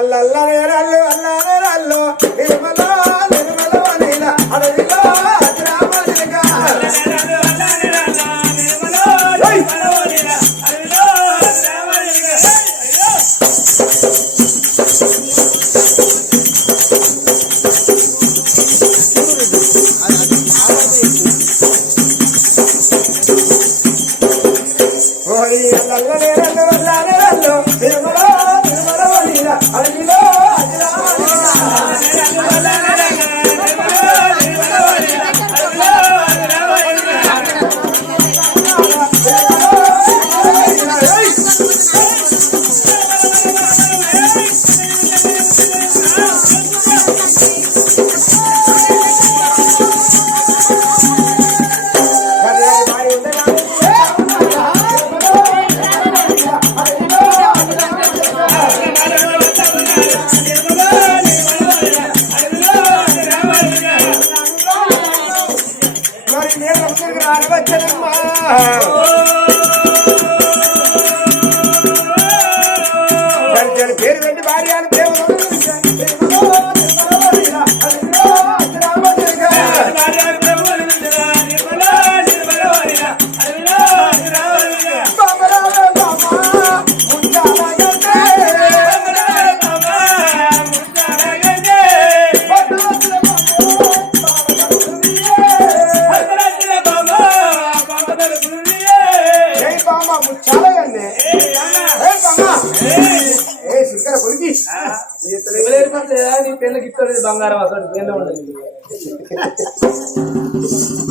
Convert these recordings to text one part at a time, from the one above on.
అల్లల్ల బంగారం అసలు పెళ్ళ ఉండదు.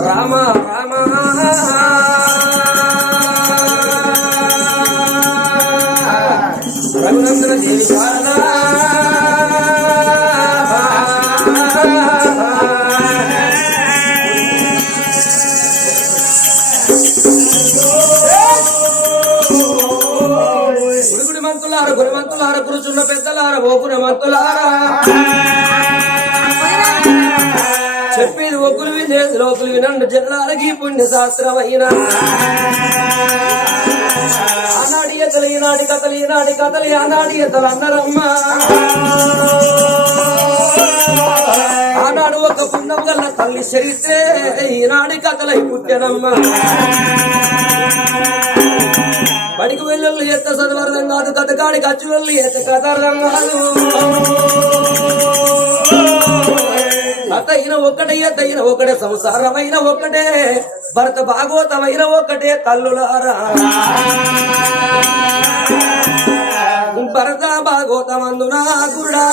రామ రామ రఘునందన దేవి శారదా. గురుమంతులారు కూర్చున్న పెద్దలారు ఓపున మంతులారా. వినేది లోకులు వినండి జనాలకి పుణ్య శాస్త్రమైన ఆనాడి ఎతలు ఈనాటి కథలు ఈనాటి కథలు ఆనాడి ఎతలు అన్నరమ్మ. ఆనాడు ఒక పుణ్యం గల్ల తల్లి చరిత్రే ఈనాడి కథలై పుట్టెనమ్మ. బడికి వెళ్ళి ఎత్త చదవర్థం కాదు కథ కాడికి అచ్చు వెళ్ళి ఎత్త కథ రంగాలు. భర్త అయిన ఒక్కటే తగిన ఒకటే సంసారమైన ఒక్కటే భరత భాగవతమైన ఒక్కటే తల్లులారా. భరత భాగవతమందున గురుడా.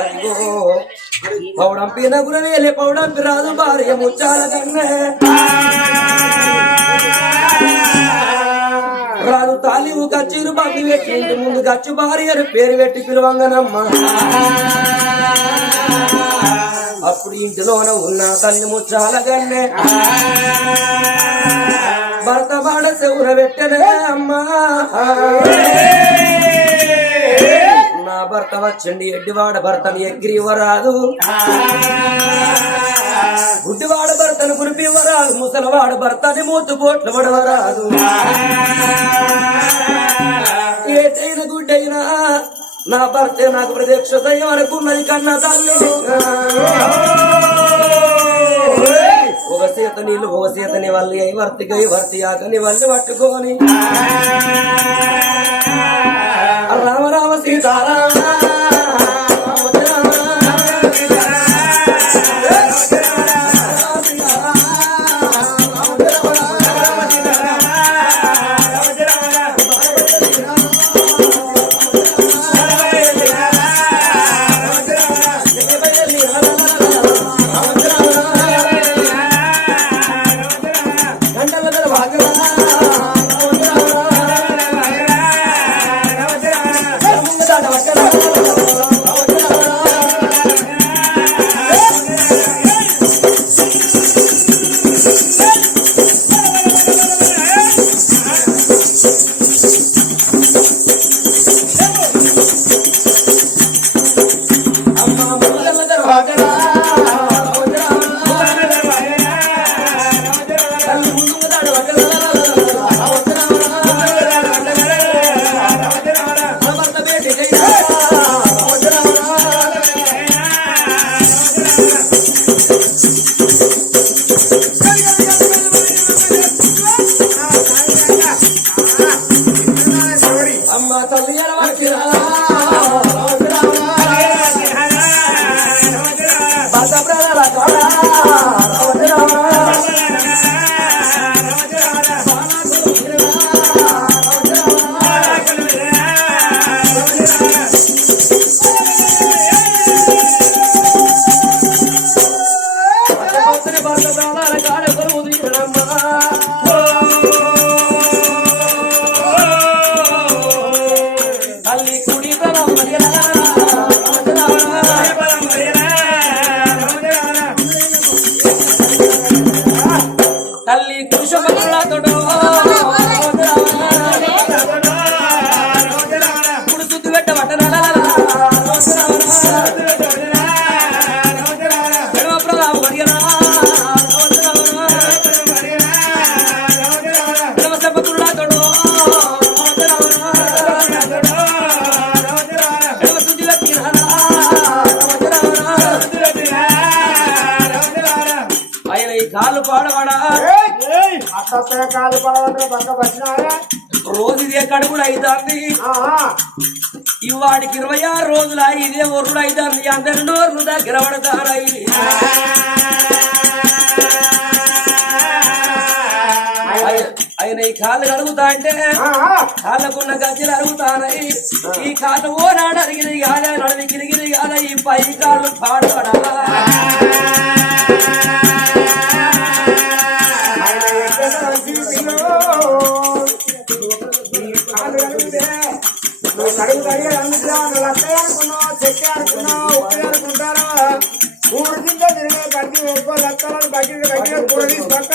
అదిగో పౌడంపి నగురవేలే పౌడంపి రాజు భార్య ముచ్చాల కన్నే. రాదు తాలివు కచ్చిరు బండి పెట్టి ఇంటి ముందు కచ్చు భార్యను పేరు పెట్టి పిలువంగనమ్మ. అప్పుడు ఇంటిలోన ఉన్న తల్లి ముచ్చాల గన్నే. భర్త బాడ చెవుర పెట్టనే అమ్మా. నా భర్త వచ్చండి ఎడ్డివాడ భర్తను ఎగ్గిరివ్వరాదు. గుడ్డివాడ భర్తను కురిపివ్వరాదు ముసలివాడ భర్తని మూతు పోట్లు పడవరాదు ఏటైన గుడ్డైనా నా భర్తే నాకు ప్రత్యక్ష దయ్యం అనుకున్నది కన్నా తల్లి. ఒక సీత నీళ్ళు ఒక సీతని వల్లి అయి వర్తికై వర్తి ఆకని వల్లి పట్టుకొని. రామ రామ సీతారామ. సప్రదల తోడా కాలు పడవంటే పక్క వచ్చినారా రోజు ఇదే కడుపులు అవుతుంది ఇవాడికి ఇరవై ఆరు రోజుల ఇదే ఒర్రుడు అవుతుంది అందరి నోర్లు దగ్గర పడతారై ఆయన ఈ కాళ్ళు కడుగుతా అంటే కాళ్ళకున్న గజ్జలు అరుగుతానై. ఈ కాళ్ళు ఓ నాడు అరిగినది కాదా నడివి గిరిగిరి కాదా ఈ పై కాళ్ళు పాడపడా కడుగు కడిగి అందుకురా నువ్వు అనుకున్నావు చెక్క అనుకున్నావు ఉప్పు అనుకుంటారా మూడు కింద తిరిగే కట్టి బకెట్ బకెట్ పక్క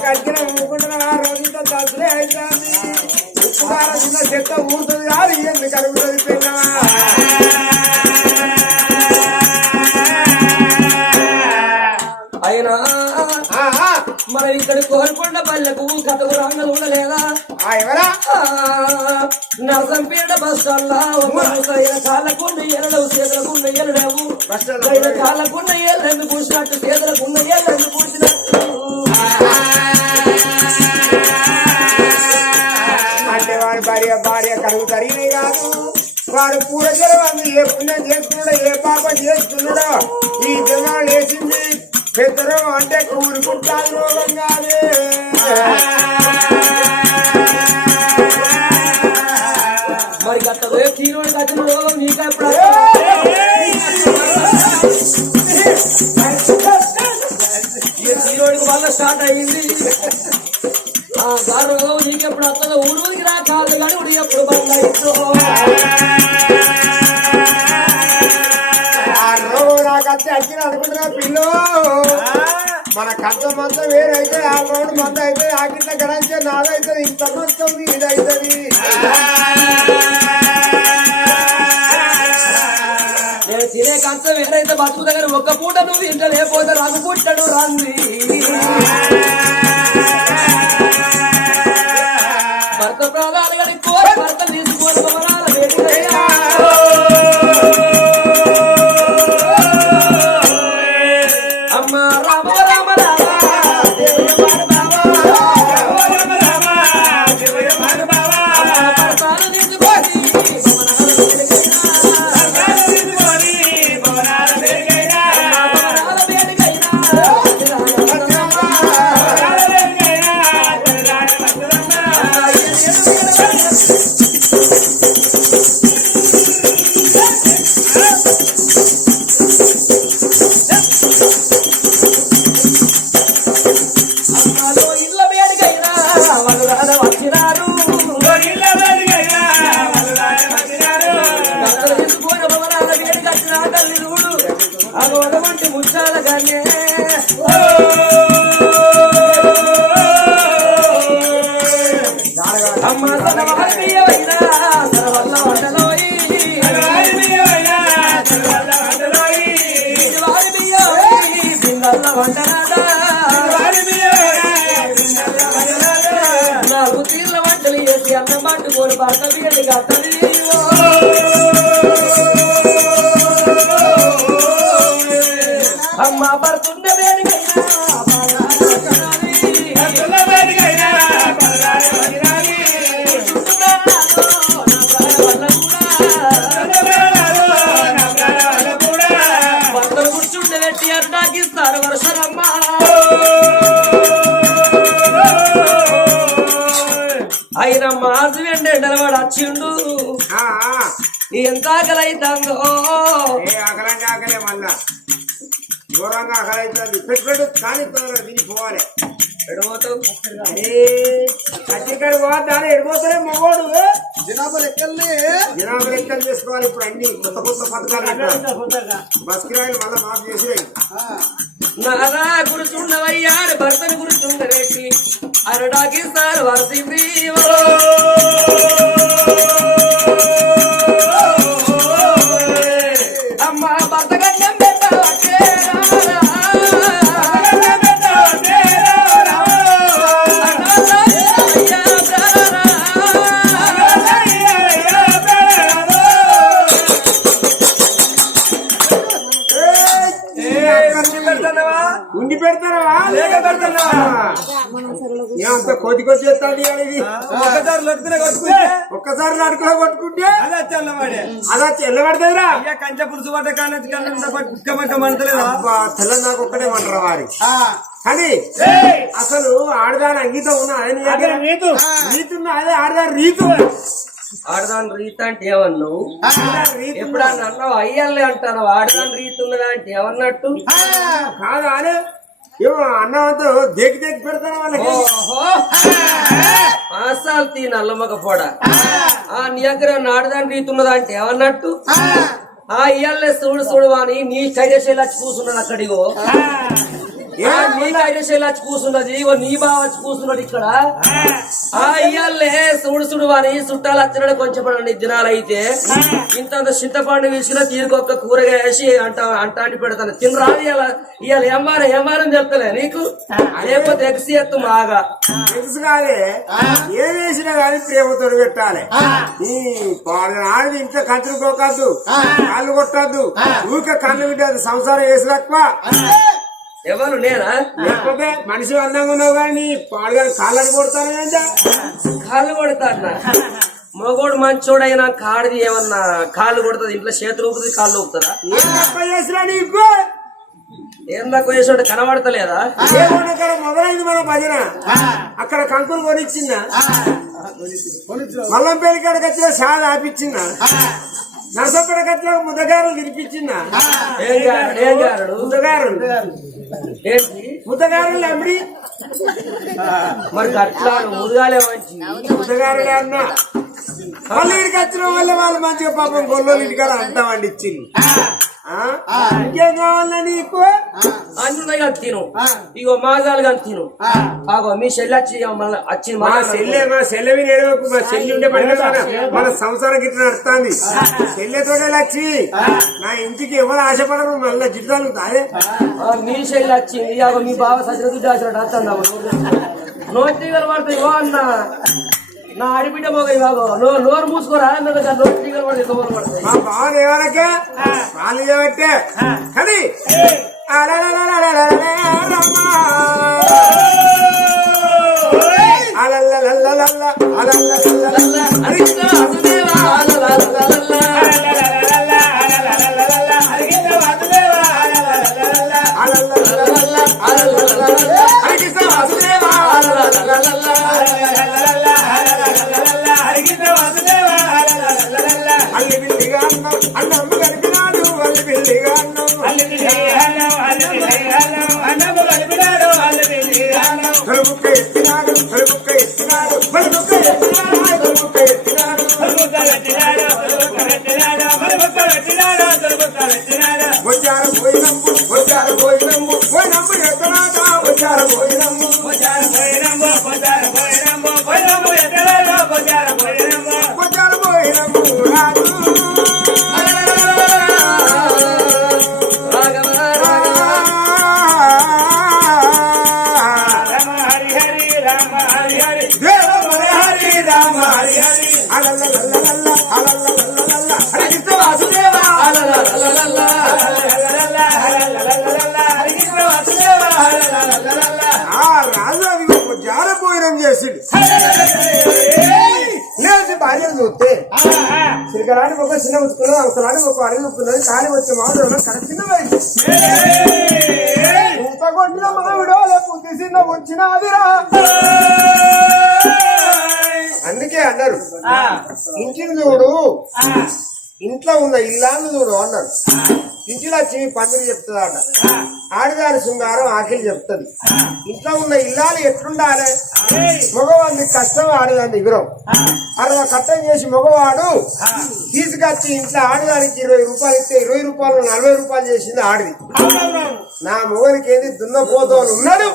కట్టిన ఊరుకుంటున్నా రోజుతో అవుతుంది ఉప్పు కారం చిన్న చెత్త ఊరుతుంది కాదు ఎందుకు కలుగుతుంది పిల్లవా ఇక్కడ కోరుకొండ పల్లెకు కథకు రాంగలు ఉండలేదా? ఎవరా? నరసంపేట బస్ కాళ్ళకున్న ఎల్లని పూసినట్టు చేతులకున్న ఎల్లని పూసినట్టు. అంటే వాడి భార్య భార్య కడుగు తరిగినే కాదు. వాడు వాళ్ళు ఏ పుణ్యం చేసుకున్నాడో ఏ పాపం చేసుకున్నాడో ఈ వేసింది పెద్దరం అంటే కూరుకుంటాను రోగం కాదు మరి గత తీరుని కట్టిన రోగం నీకు ఎప్పుడు ఈ తీరోడికి వల్ల స్టార్ట్ అయ్యింది ఆ గారు రోగం నీకు ఎప్పుడు వస్తుందో ఊరికి రా కాదు కానీ ఉడి ఎప్పుడు బంద్ అయిందో వచ్చి అచ్చిన అనుకుంటున్నా పిల్లు. మన కంచ మంచం వేరైతే ఆ మౌడు మంద అయితే ఆ కింద గడంచే నాదైతుంది ఇంత మంచం ఇదైతుంది. నేను తినే కంచం వేరైతే బతుకు దగ్గర ఒక్క పూట నువ్వు ఇంట లేకపోతే రంగు పుట్టడు రంది. భర్త ప్రాణాలు తీర్ల చేసి అన్నం పట్టుకొని భర్త బియ్యని అమ్మ మాసు వెండి ఎండలవాడు వచ్చిండు ఆ, ఆ. ఎంత ఆకలైతుందో ఏ ఆకలంటే ఆకలే మళ్ళా. ఘోరంగా ఆకలి అవుతుంది పెట్టు పెట్టు. కానీ పోవాలి. ఎడబోతావు? కచ్చికాయ పోతాను ఎడిపోతారే మగోడు. జనాభా లెక్కల్ని. జనాభా లెక్కలు చేసుకోవాలి ఇప్పుడు అన్ని. కొత్త కొత్త పథకాలు బస్ కిరాయిలు మళ్ళీ మాఫ్ చేసినాయి. నారా గురుచున్నవయ్యాడు భర్తను గురుచున్న రెడ్డి అరుడాకి సార్ వరసింది ఓ ఏమంత కొద్ది కొద్ది చేస్తాడు ఇది? ఒకసారి లొక్కునే కొట్టుకుంటే ఒక్కసారి నడుకులో కొట్టుకుంటే అదే చల్లవాడే అలా తెల్లబడతారా అయ్యా కంచె పులుసు పట్ట కానొచ్చు కన్నా కుక్క పక్క మంటలేదా అబ్బా తెల్ల నాకు ఒక్కడే మంటారా వారి కానీ అసలు ఆడదాని అంగీతం ఉన్న ఆయన రీతు? రీతు అదే ఆడదాని రీతు. ఆడదాని రీత్ అంటే ఏమన్నావు ఎప్పుడన్నా అన్నావు? అయ్యల్లే అంటారు? ఆడదాని రీత్ ఉన్నదా అంటే ఏమన్నట్టు కాదు అనే ఏమో అన్నంతో దేకి దేకి పెడతాను వాళ్ళకి? ఓహో ఆసాలు తీ నల్లమ్మక పోడ. ఆ నీ దగ్గర నాడదాని రీతి ఉన్నదా అంటే ఏమన్నట్టు ఆ ఇయ్యాలే చూడు చూడు అని నీ కైదేశాలు కూర్చున్నది అక్కడిగో. కూర్చున్నది ఇగో నీ బావ కూర్చున్నాడు ఇక్కడ. ఆ. ఇయ్యాలే చూడు చూడు అని చుట్టాలు వచ్చినాడు కొంచెం దినాలు అయితే ఇంత చింతపండు విసిలో తీరుకొక్క కూరగాయ వేసి అంట అంటాంటి పెడతాను. తినరా ఇవాళ ఇవాళ ఏమారం ఏమారం చెప్తలే నీకు? లేకపోతే ఎక్సి ఎత్తు మాగా తెలుసు కాదే ఏం వేసినా కానీ ప్రేమతో పెట్టాలి. ఈ ఆడది ఇంట్లో కంచులు పోకద్దు కాళ్ళు కొట్టద్దు ఊరికే కన్ను బిడ్డది సంసారం వేసి తక్కువ. ఎవరు నేనా లేకపోతే మనిషి అందంగా ఉన్నావు కానీ పాడుగా కాళ్ళని కొడతాను కాళ్ళు కొడతాడు మగోడు మంచోడైనా కాడిది ఏమన్నా కాళ్ళు కొడుతుంది? ఇంట్లో చేతులు ఊపుతుంది కాళ్ళు ఊపుతుందా? ఏం తక్కువ చేసాడు కనబడతలేదా? మొదలైంది మన భజన. అక్కడ కంకులు కొనిచ్చిందా? మల్లంపల్లి కాడికి వచ్చిన సాద ఆపిచ్చిందా? నరసప్పడ గట్ల ముద్దగారులు వినిపించిందా? ముద్దగారులు. మరి గట్లాలు ముద్దగాలే మంచి ముద్దగారులే అన్నా. మళ్ళీ ఇక్కడికి వచ్చిన వల్ల వాళ్ళు మంచిగా పాపం గొల్లోలు ఇంటికాడ అంతా వండిచ్చింది ఆ? ఇంకేం కావాలా నీకు? కానీ తిను. ఇగో మాగాలు కానీ తిను. ఆగో మీ చెల్లి వచ్చి వచ్చి మా చెల్లె మా చెల్లెవి నేడవకు మా చెల్లి ఉండే పని మన సంసారం గిట్ల నడుస్తుంది. చెల్లెతోనే లక్ష్మి నా ఇంటికి ఎవరు ఆశపడరు మళ్ళీ తగులుతాయి ఆ, మీ చెల్లి వచ్చింది ఆగో మీ బావ సచినది దాచినట్టు వస్తుందా నోటీగలు పడతాయి ఓ అన్న. నా అడిబిడ్డ మోగై బాబు నోరు మూసుకోరా? నోరు తీగలు పడతాయి మా బాగా ఎవరకే? వాళ్ళు చేయబట్టే కానీ అరికిస్తా వాసుదేవా రమ్మా. అలలలలలల, అలలలలల. అరిగిన అసలేవా అలలలలలల. అలలలలల, అలలలలలల. అరిగిస వాసుదేవా. అలలలలలల. అల్లి బిల్లిగా అన్నం అన్నమ్మ కలిపినాడు అల్లి బిల్లిగా అన్నం ఎత్తినాడు ఎత్తినాడు ఎత్తినాడు ఎత్తినాడు వచ్చారు పోయినమ్ము వచ్చారు పోయినమ్ము పోయినమ్ము ఎత్తనాట చిన్న ముచ్చుకున్నది ఒక ఒక అడుగు ఒప్పుకున్నది కానీ వచ్చే కరెక్ట్ కొట్టిన మామిడో చిన్న అందుకే అన్నారు ఇంటిని చూడు ఇంట్లో ఉన్న ఇల్లాన్ని చూడు అన్నారు. ఇంటిలో వచ్చి పందిరి చెప్తుందా ఆడిదారి శృంగారం ఆఖిలి చెప్తుంది. ఇంట్లో ఉన్న ఇల్లాలు ఎట్లుండాలి? మగవాడిని కష్టం ఆడదాన్ని విగ్రహం. అలా కట్టం చేసి మగవాడు తీసుకొచ్చి ఇంట్లో ఆడదానికి ఇరవై రూపాయలు ఇస్తే ఇరవై రూపాయలు నలభై రూపాయలు చేసింది ఆడిది. నా మొగనికి ఏది? దున్నపోతోలు ఉన్నాడు.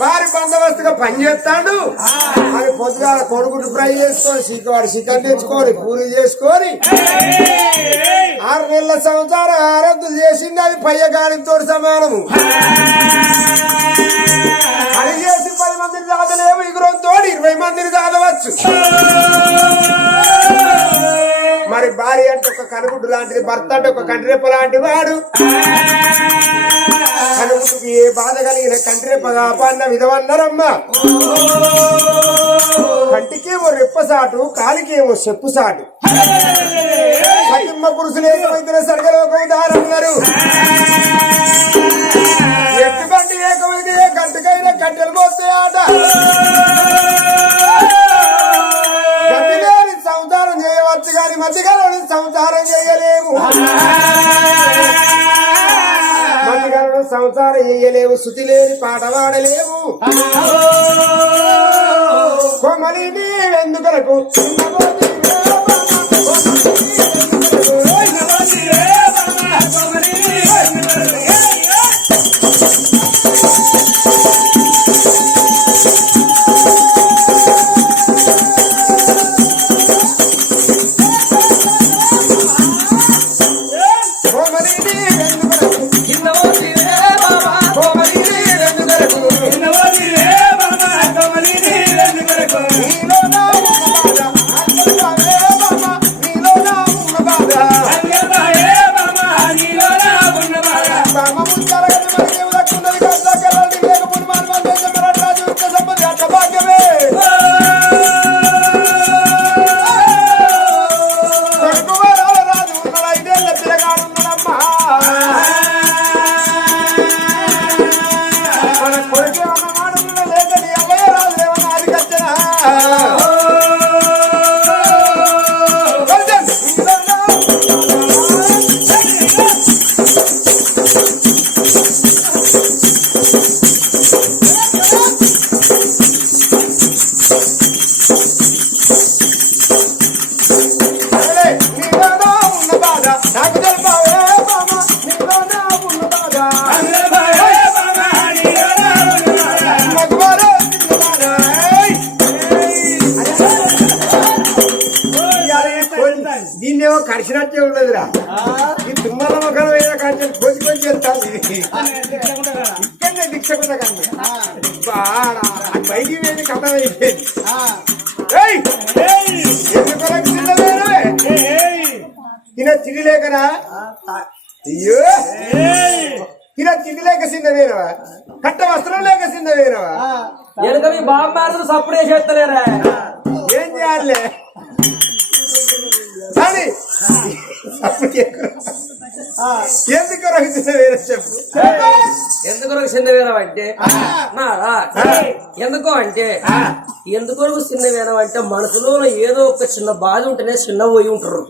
వారి బందోబస్తుగా పని చేస్తాడు. అని పొద్దుగాల కొడుకుడు ఫ్రై చేసుకొని సీకవాడు చికెన్ తెచ్చుకొని పూరి చేసుకొని ఆరు నెలల సంవత్సరం ఆరోగ్యం చేసింది అది పయ్యగాలితో సమానము పని చేసి పది మందిని చాదలేము ఇగురంతో ఇరవై మందిని చాదవచ్చు మరి భార్య అంటే ఒక కనుగుడ్డు లాంటిది భర్త అంటే ఒక కంటిరెప్ప లాంటి వాడు. కనుగుడ్డుకి ఏ బాధ కలిగిన కంటిరెప్ప కాపాడిన విధమన్నారమ్మా కంటికేమో రెప్పసాటు కాలికేమో చెప్పు సాటు సతిమ్మ పురుషులు ఏకమైతే సరిగలోక ఉదాహరణరు గంటకైనా కట్టెలు పోతాయి ఆట. గతిలేని సంసారం చేయవచ్చు కానీ మధ్యకాలని సంసారం చేయలేము. మధ్యకాలను సంసారం చేయలేము శృతి లేని పాట పాడలేము కొమ్మలి నీవెందుకలకు కడిచినట్టే ఉన్నదిరా. ఈ తుమ్మల మొక్కలు వేరే కాంచె కొంచెం కొంచెం. వెళ్తాను ఇక్కడనే దీక్షకుండా కానీ బయటికి వేడి కథ అయిపోయింది. లేకనా అయ్యో. తిన తిండి లేక చిన్నవేనవా కట్ట వస్త్రం లేక చిన్నవేనవా వెనుక మీ బామ్మారు సప్పుడే చేస్తలేరా. ఏం చేయాలి? కానీ. ఎందుకు రహిత వేరే చెప్పు? ఎందుకు చిన్న వేనం అంటే నారా ఎందుకు అంటే ఎందుకు చిన్న వేనం అంటే మనసులో ఏదో ఒక చిన్న బాధ ఉంటేనే చిన్న పోయి ఉంటారు.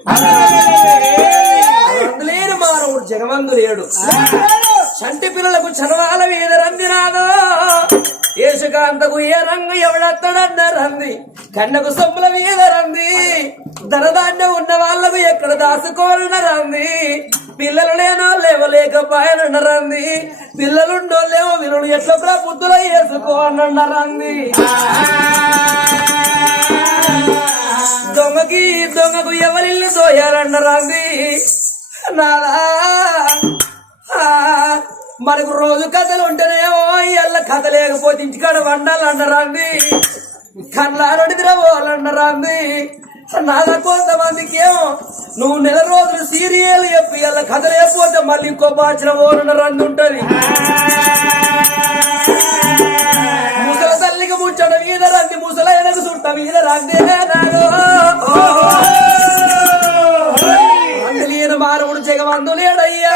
అందులేని మానవుడు జగమందు లేడు చంటి పిల్లలకు రంది రాదో. ఏసుకాంతకు ఏ రంగు ఎవడత్తడన్న రంది? కన్నకు సొమ్ముల మీద రంది. ధనధాన్యం ఉన్న వాళ్ళకు ఎక్కడ దాసుకోవాలన్న రంది? పిల్లలు లేనో లేవలేకపోయానన్న రంది. పిల్లలుండో లేవో వీరుడు ఎట్ల ప్రభుత్తులు వేసుకోవాలన్న రంది. దొంగకి దొంగకు ఎవరిల్లు దోయాలన్న రంది. నాదా? మనకు రోజు కథలు ఉంటేనేమో ఎల్ల కథ లేకపోతే ఇంటికాడ వండాలన్నరండి కళ్ళారొడి తిరగోవాలన్నరండి నాదా కొంతమందికి ఏమో నువ్వు నెల రోజులు సీరియల్ చెప్పి ఎల్ల కథ లేకపోతే మళ్ళీ ఇంకో బాచిన ఓనన్న రండి ఉంటది. ముసల తల్లికి ముచ్చట మీద రండి ముసలైనకు చుట్ట మీద రండి నాడు. అందులేని మానవుడు జగమందు లేడయ్యా.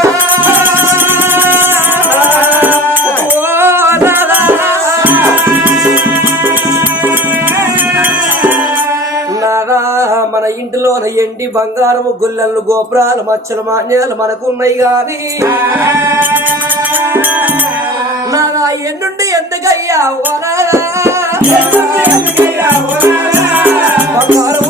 మన ఇంటిలోన ఎండి బంగారము గుల్లలు గోపురాలు మచ్చలు మాన్యాలు మనకున్నాయి గాని. నాగా ఎన్నుండి ఎందుకయ్యా ఓనారా బంగారం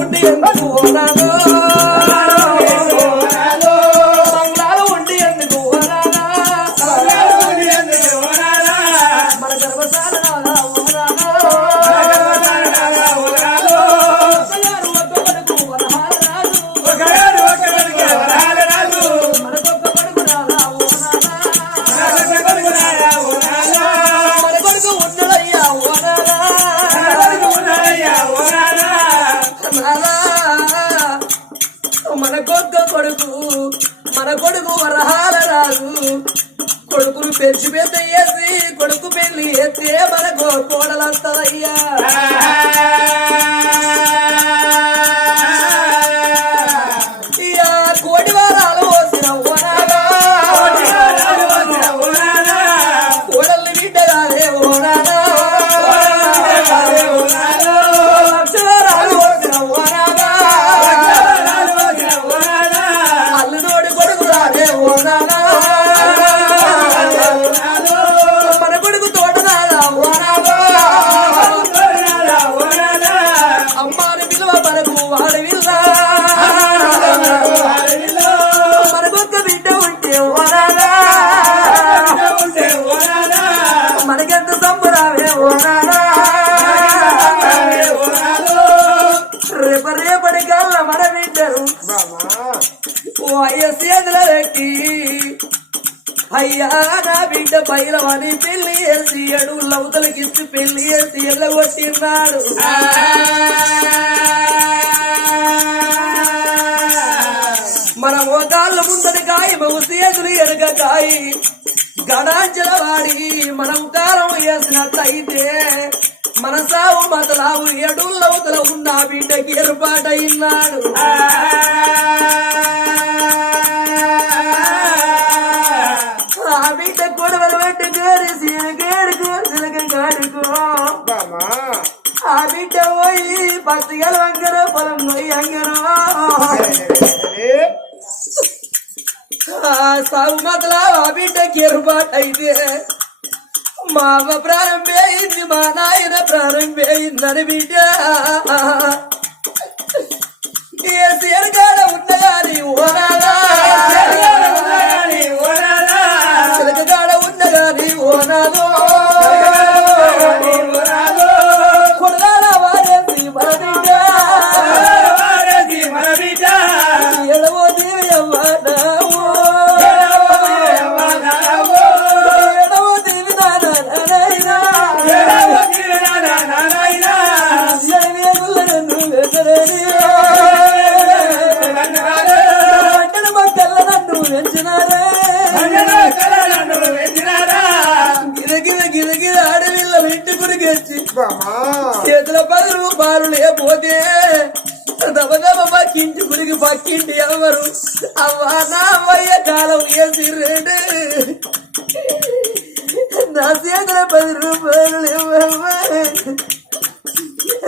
అయ్యా నా బిడ్డ పైలవని పెళ్ళి చేసి అడుగుల అవతలకిచ్చి పెళ్ళి చేసి ఎల్లగొట్టినాడు. మన మోకాళ్ళ ముందరి కాయ మగు సేతులు ఎరగ కాయి. గణాంజల వాడి మనం ఉకారం వేసినట్లయితే మన సావు మతలావు ఎడుల్లవతల ఉన్న బిడ్డకి ఏర్పాటైనాడు. బిడ్డ పోయి పత్తిగల వంగరో పొలం పోయి అంగరో సాగు మతలా ఆ బిడ్డకి ఏర్పాటైతే మా అవ్వ ప్రారంభమైంది మా నాయన ప్రారంభమైందని బిడ్డ ఏ సీరగాడ ఉన్నగాని ఓనాలా చిలకగాడ ఉన్నగాని ఓనాలో చేతుల పది రూపాయలు లేకపోతే దబదబ పక్కింటి గురికి పక్కింటి ఎవరు? అవ్వా నా అమ్మయ్య కాలం వేసి రేడు నా చేతుల పది రూపాయలు లేవమ్మా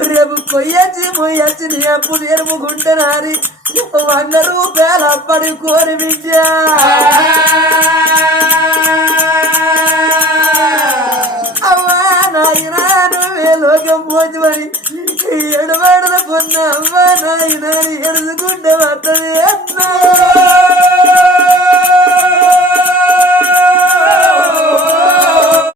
రేపు కొయ్యచ్చి మొయ్యచ్చి నీ అప్పు తెరుముకుంటున్నారి వంద రూపాయలు అప్పటి కోరి విద్యా లోకం ఎడబాడల పొన్న అమ్మా నాయన ఎడుచుకుంటే వస్తుంది అన్నా